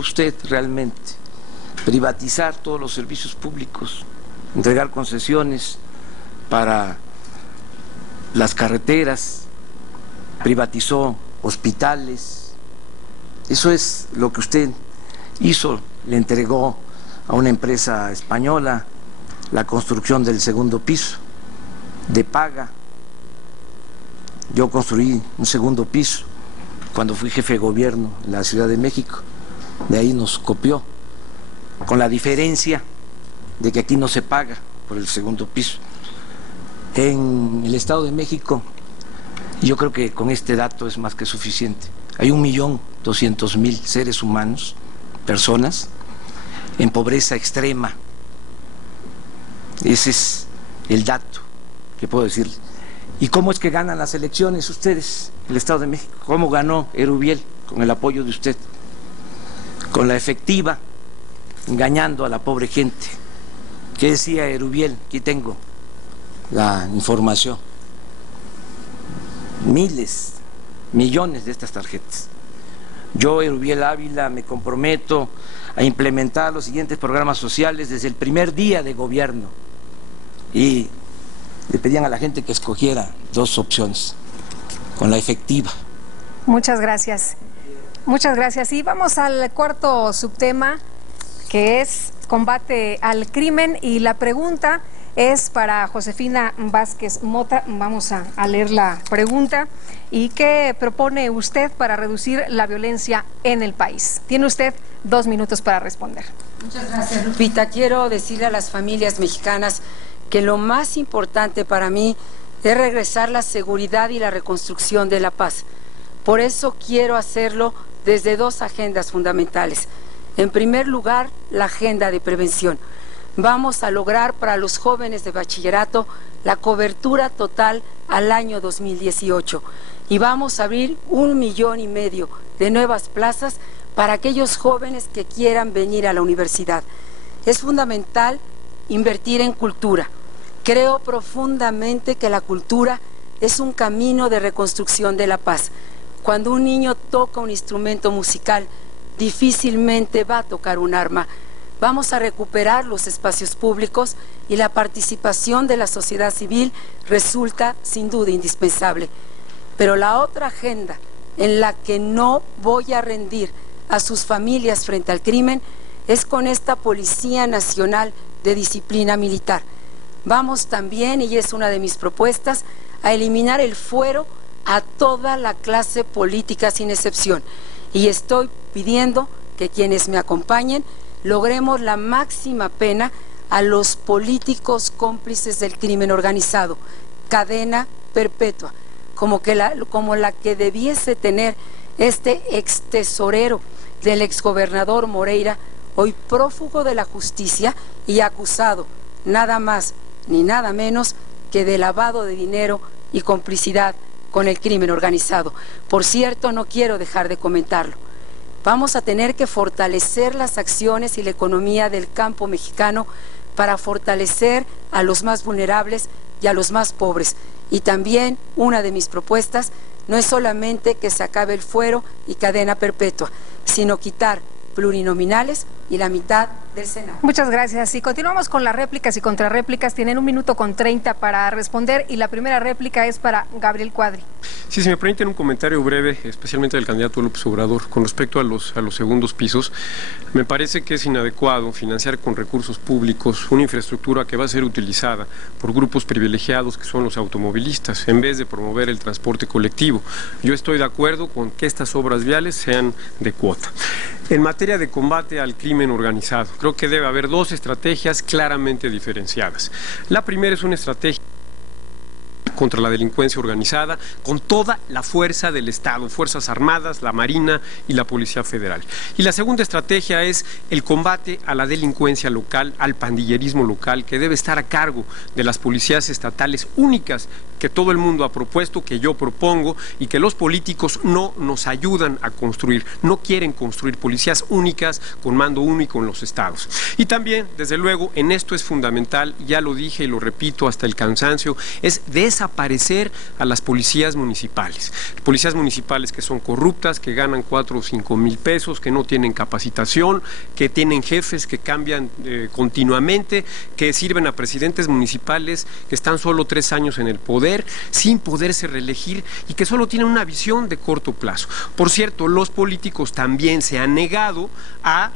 usted realmente privatizar todos los servicios públicos, entregar concesiones para las carreteras, privatizó hospitales? Eso es lo que usted hizo, le entregó a una empresa española la construcción del segundo piso de paga. Yo construí un segundo piso cuando fui jefe de gobierno en la Ciudad de México, de ahí nos copió, con la diferencia de que aquí no se paga por el segundo piso. En el Estado de México, yo creo que con este dato es más que suficiente, hay 1.200.000 seres humanos, personas, en pobreza extrema. Ese es el dato que puedo decirle. ¿Y cómo es que ganan las elecciones ustedes, el Estado de México? ¿Cómo ganó Erubiel? Con el apoyo de usted, con la efectiva, engañando a la pobre gente. ¿Qué decía Erubiel? Aquí tengo la información. Miles, millones de estas tarjetas. Yo, Erubiel Ávila, me comprometo a implementar los siguientes programas sociales desde el primer día de gobierno. Y le pedían a la gente que escogiera dos opciones, con la efectiva. Muchas gracias. Muchas gracias. Y vamos al cuarto subtema, que es combate al crimen. Y la pregunta es para Josefina Vázquez Mota. Vamos a leer la pregunta. ¿Y qué propone usted para reducir la violencia en el país? Tiene usted 2 minutos para responder. Muchas gracias, Lupita. Quiero decirle a las familias mexicanas que lo más importante para mí es regresar la seguridad y la reconstrucción de la paz. Por eso quiero hacerlo desde 2 agendas fundamentales. En primer lugar, la agenda de prevención. Vamos a lograr para los jóvenes de bachillerato la cobertura total al año 2018 y vamos a abrir 1,5 millones de nuevas plazas para aquellos jóvenes que quieran venir a la universidad. Es fundamental invertir en cultura. Creo profundamente que la cultura es un camino de reconstrucción de la paz. Cuando un niño toca un instrumento musical, difícilmente va a tocar un arma. Vamos a recuperar los espacios públicos y la participación de la sociedad civil resulta sin duda indispensable. Pero la otra agenda en la que no voy a rendir a sus familias frente al crimen es con esta Policía Nacional de Disciplina Militar. Vamos también, y es una de mis propuestas, a eliminar el fuero a toda la clase política sin excepción. Y estoy pidiendo que quienes me acompañen logremos la máxima pena a los políticos cómplices del crimen organizado, cadena perpetua, como la que debiese tener este extesorero del exgobernador Moreira, hoy prófugo de la justicia y acusado nada más ni nada menos que de lavado de dinero y complicidad con el crimen organizado. Por cierto, no quiero dejar de comentarlo. Vamos a tener que fortalecer las acciones y la economía del campo mexicano para fortalecer a los más vulnerables y a los más pobres. Y también una de mis propuestas no es solamente que se acabe el fuero y cadena perpetua, sino quitar plurinominales y la mitad del Senado. Muchas gracias. Y continuamos con las réplicas y contrarréplicas. Tienen 1 minuto con 30 para responder y la primera réplica es para Gabriel Cuadri. Sí, si me permiten un comentario breve, especialmente del candidato López Obrador, con respecto a los segundos pisos. Me parece que es inadecuado financiar con recursos públicos una infraestructura que va a ser utilizada por grupos privilegiados que son los automovilistas, en vez de promover el transporte colectivo. Yo estoy de acuerdo con que estas obras viales sean de cuota. En materia de combate al crimen organizado, creo que debe haber 2 estrategias claramente diferenciadas. La primera es una estrategia contra la delincuencia organizada, con toda la fuerza del Estado, Fuerzas Armadas, la Marina y la Policía Federal. Y la segunda estrategia es el combate a la delincuencia local, al pandillerismo local, que debe estar a cargo de las policías estatales únicas que todo el mundo ha propuesto, que yo propongo y que los políticos no nos ayudan a construir. No quieren construir policías únicas con mando único en los estados. Y también, desde luego, en esto es fundamental, ya lo dije y lo repito hasta el cansancio, es de esa desaparecer a las policías municipales. Policías municipales que son corruptas, que ganan 4 o 5 mil pesos, que no tienen capacitación, que tienen jefes que cambian continuamente, que sirven a presidentes municipales que están solo 3 años en el poder, sin poderse reelegir y que solo tienen una visión de corto plazo. Por cierto, los políticos también se han negado a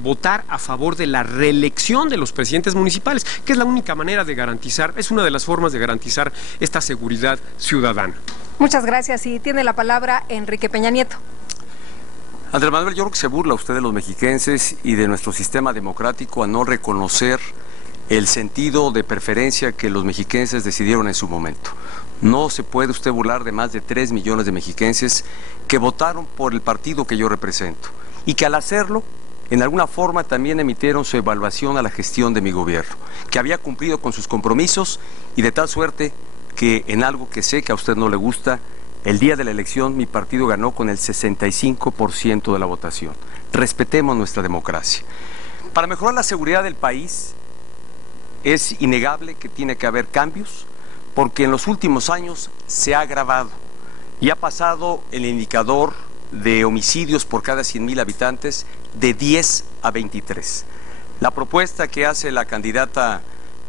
votar a favor de la reelección de los presidentes municipales, que es la única manera de garantizar, es una de las formas de garantizar esta seguridad ciudadana. Muchas gracias y tiene la palabra Enrique Peña Nieto. Andrés Manuel, yo creo que se burla usted de los mexiquenses y de nuestro sistema democrático a no reconocer el sentido de preferencia que los mexiquenses decidieron en su momento. No se puede usted burlar de más de 3 millones de mexiquenses que votaron por el partido que yo represento y que al hacerlo, en alguna forma también emitieron su evaluación a la gestión de mi gobierno, que había cumplido con sus compromisos y de tal suerte que en algo que sé que a usted no le gusta, el día de la elección mi partido ganó con el 65% de la votación. Respetemos nuestra democracia. Para mejorar la seguridad del país es innegable que tiene que haber cambios, porque en los últimos años se ha agravado y ha pasado el indicador de homicidios por cada 100,000 habitantes de 10 a 23. La propuesta que hace la candidata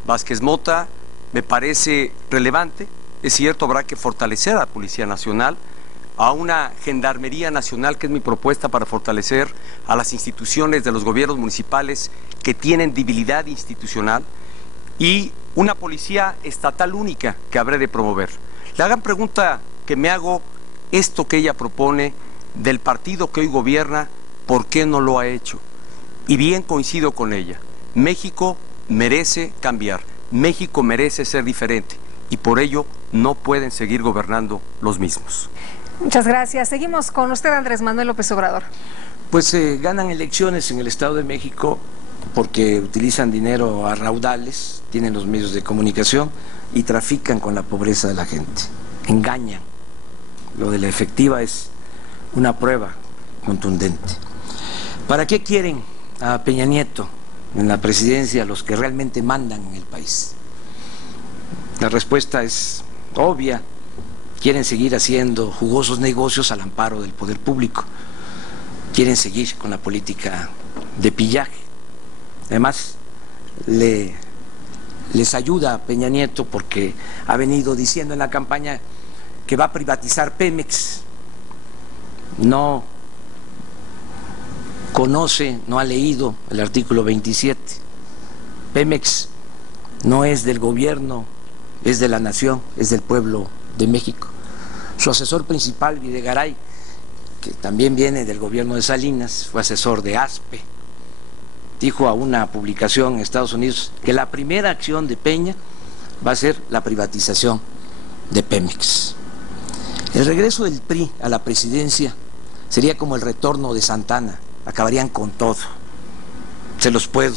Vázquez Mota me parece relevante. Es cierto, habrá que fortalecer a la Policía Nacional, a una Gendarmería Nacional, que es mi propuesta para fortalecer a las instituciones de los gobiernos municipales que tienen debilidad institucional, y una policía estatal única que habré de promover. La gran pregunta que me hago, esto que ella propone del partido que hoy gobierna, ¿por qué no lo ha hecho? Y bien coincido con ella. México merece cambiar, México merece ser diferente y por ello no pueden seguir gobernando los mismos. Muchas gracias. Seguimos con usted, Andrés Manuel López Obrador. Pues ganan elecciones en el Estado de México porque utilizan dinero a raudales, tienen los medios de comunicación y trafican con la pobreza de la gente, engañan. Lo de la efectiva es una prueba contundente. ¿Para qué quieren a Peña Nieto en la presidencia los que realmente mandan en el país? La respuesta es obvia. Quieren seguir haciendo jugosos negocios al amparo del poder público. Quieren seguir con la política de pillaje. Además, les ayuda a Peña Nieto porque ha venido diciendo en la campaña que va a privatizar Pemex. No conoce, no ha leído el artículo 27. Pemex no es del gobierno, es de la nación, es del pueblo de México. Su asesor principal, Videgaray, que también viene del gobierno de Salinas, fue asesor de ASPE, dijo a una publicación en Estados Unidos que la primera acción de Peña va a ser la privatización de Pemex. El regreso del PRI a la presidencia sería como el retorno de Santana, acabarían con todo, se los puedo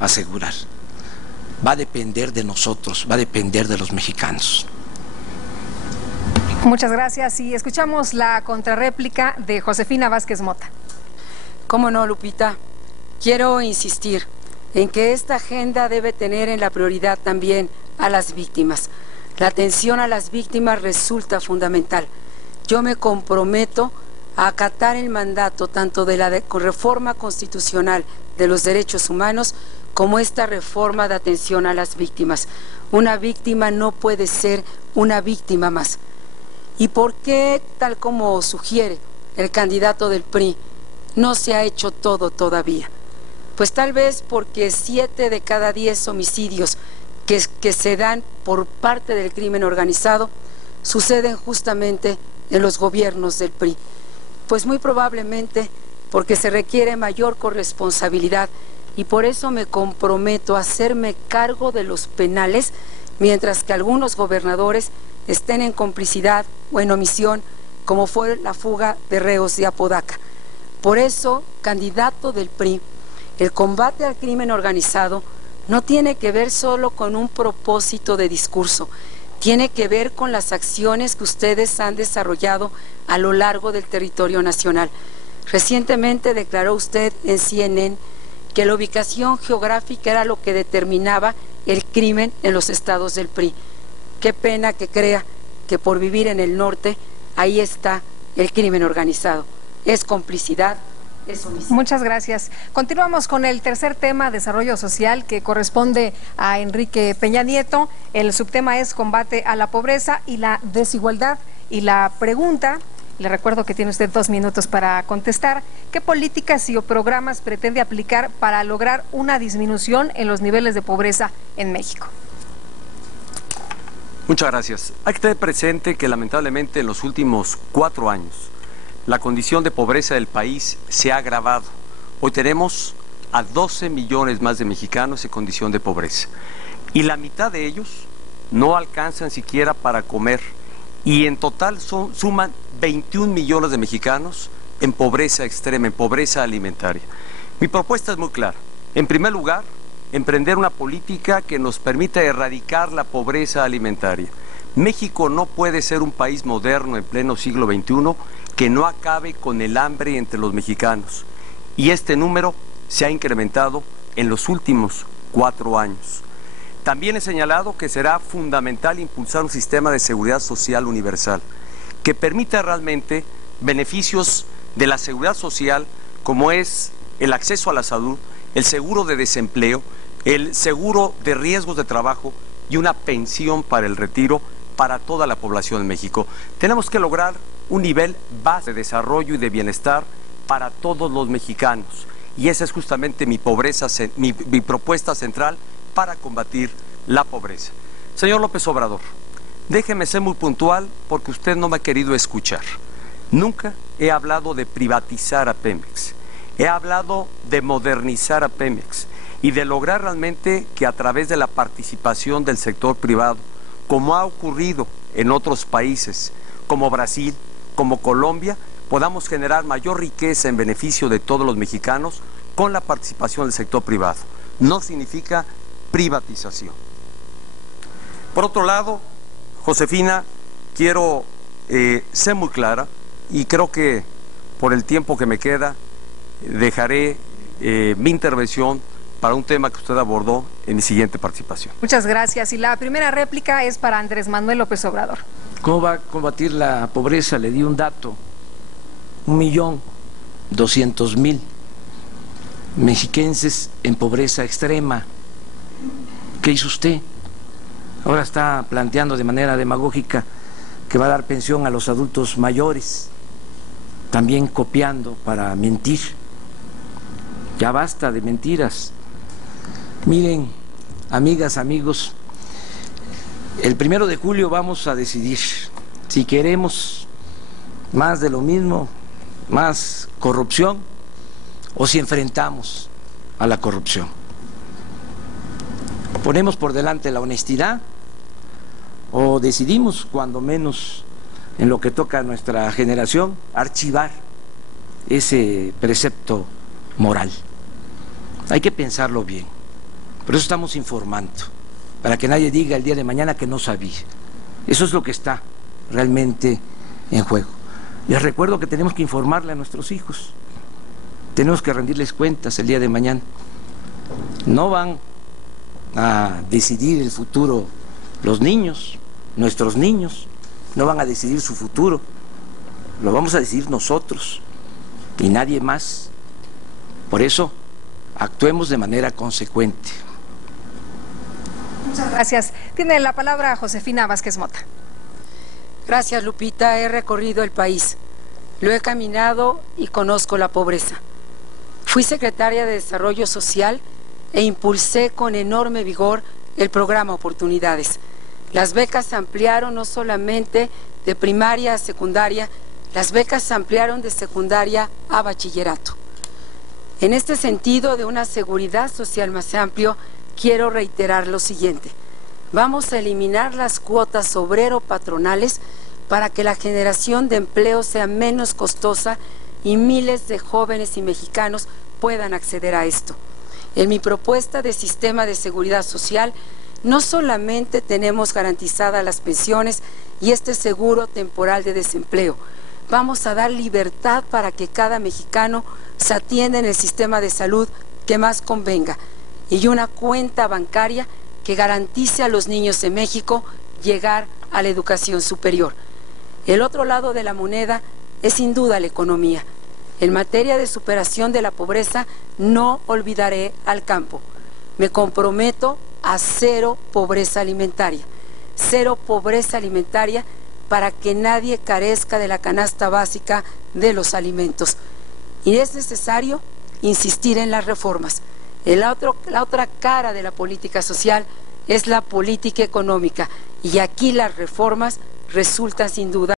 asegurar. Va a depender de nosotros, va a depender de los mexicanos. Muchas gracias y escuchamos la contrarréplica de Josefina Vázquez Mota. ¿Cómo no, Lupita? Quiero insistir en que esta agenda debe tener en la prioridad también a las víctimas. La atención a las víctimas resulta fundamental. Yo me comprometo a acatar el mandato tanto de la reforma constitucional de los derechos humanos como esta reforma de atención a las víctimas. Una víctima no puede ser una víctima más. ¿Y por qué, tal como sugiere el candidato del PRI, no se ha hecho todo todavía? Pues tal vez porque 7 de cada 10 homicidios que se dan por parte del crimen organizado suceden justamente en los gobiernos del PRI. Pues muy probablemente porque se requiere mayor corresponsabilidad y por eso me comprometo a hacerme cargo de los penales, mientras que algunos gobernadores estén en complicidad o en omisión, como fue la fuga de reos de Apodaca. Por eso, candidato del PRI, el combate al crimen organizado no tiene que ver solo con un propósito de discurso, tiene que ver con las acciones que ustedes han desarrollado a lo largo del territorio nacional. Recientemente declaró usted en CNN que la ubicación geográfica era lo que determinaba el crimen en los estados del PRI. qué pena que crea que por vivir en el norte, ahí está el crimen organizado. Es complicidad, es homicidio. Muchas gracias. Continuamos con el tercer tema, desarrollo social, que corresponde a Enrique Peña Nieto. El subtema es combate a la pobreza y la desigualdad. Y la pregunta, le recuerdo que tiene usted 2 minutos para contestar, ¿qué políticas y o programas pretende aplicar para lograr una disminución en los niveles de pobreza en México? Muchas gracias. Hay que tener presente que lamentablemente en los últimos 4 años la condición de pobreza del país se ha agravado. Hoy tenemos a 12 millones más de mexicanos en condición de pobreza y la mitad de ellos no alcanzan siquiera para comer, y en total suman 21 millones de mexicanos en pobreza extrema, en pobreza alimentaria. Mi propuesta es muy clara. En primer lugar, emprender una política que nos permita erradicar la pobreza alimentaria. México no puede ser un país moderno en pleno siglo XXI que no acabe con el hambre entre los mexicanos. Y este número se ha incrementado en los últimos 4 años. También he señalado que será fundamental impulsar un sistema de seguridad social universal que permita realmente beneficios de la seguridad social, como es el acceso a la salud, el seguro de desempleo, el seguro de riesgos de trabajo y una pensión para el retiro para toda la población de México. Tenemos que lograr un nivel base de desarrollo y de bienestar para todos los mexicanos, y esa es justamente mi propuesta central para combatir la pobreza. Señor López Obrador, déjeme ser muy puntual porque usted no me ha querido escuchar. Nunca he hablado de privatizar a Pemex. He hablado de modernizar a Pemex y de lograr realmente que a través de la participación del sector privado, como ha ocurrido en otros países como Brasil, como Colombia, podamos generar mayor riqueza en beneficio de todos los mexicanos con la participación del sector privado. No significa privatización. Por otro lado, Josefina, quiero ser muy clara, y creo que por el tiempo que me queda dejaré mi intervención para un tema que usted abordó en mi siguiente participación. Muchas gracias. Y la primera réplica es para Andrés Manuel López Obrador. ¿Cómo va a combatir la pobreza? Le di un dato: 1.200.000 mexiquenses en pobreza extrema. ¿Qué hizo usted? Ahora está planteando de manera demagógica que va a dar pensión a los adultos mayores, también copiando para mentir. Ya basta de mentiras. Miren, amigas, amigos, el 1 de julio vamos a decidir si queremos más de lo mismo, más corrupción, o si enfrentamos a la corrupción. ¿Ponemos por delante la honestidad o decidimos, cuando menos en lo que toca a nuestra generación, archivar ese precepto moral? Hay que pensarlo bien. Por eso estamos informando, para que nadie diga el día de mañana que no sabía. Eso es lo que está realmente en juego. Les recuerdo que tenemos que informarle a nuestros hijos, tenemos que rendirles cuentas el día de mañana. No van a decidir el futuro los niños, nuestros niños, no van a decidir su futuro, lo vamos a decidir nosotros y nadie más. Por eso, actuemos de manera consecuente. Muchas gracias. Tiene la palabra Josefina Vázquez Mota. Gracias, Lupita. He recorrido el país, lo he caminado y conozco la pobreza. Fui secretaria de Desarrollo Social e impulsé con enorme vigor el programa Oportunidades. Las becas se ampliaron no solamente de primaria a secundaria, las becas se ampliaron de secundaria a bachillerato. En este sentido de una seguridad social más amplio, quiero reiterar lo siguiente: vamos a eliminar las cuotas obrero-patronales para que la generación de empleo sea menos costosa y miles de jóvenes y mexicanos puedan acceder a esto. En mi propuesta de sistema de seguridad social, no solamente tenemos garantizadas las pensiones y este seguro temporal de desempleo, vamos a dar libertad para que cada mexicano se atienda en el sistema de salud que más convenga y una cuenta bancaria que garantice a los niños de México llegar a la educación superior. El otro lado de la moneda es sin duda la economía. En materia de superación de la pobreza, no olvidaré al campo. Me comprometo a cero pobreza alimentaria para que nadie carezca de la canasta básica de los alimentos. Y es necesario insistir en las reformas. La otra cara de la política social es la política económica, y aquí las reformas resultan sin duda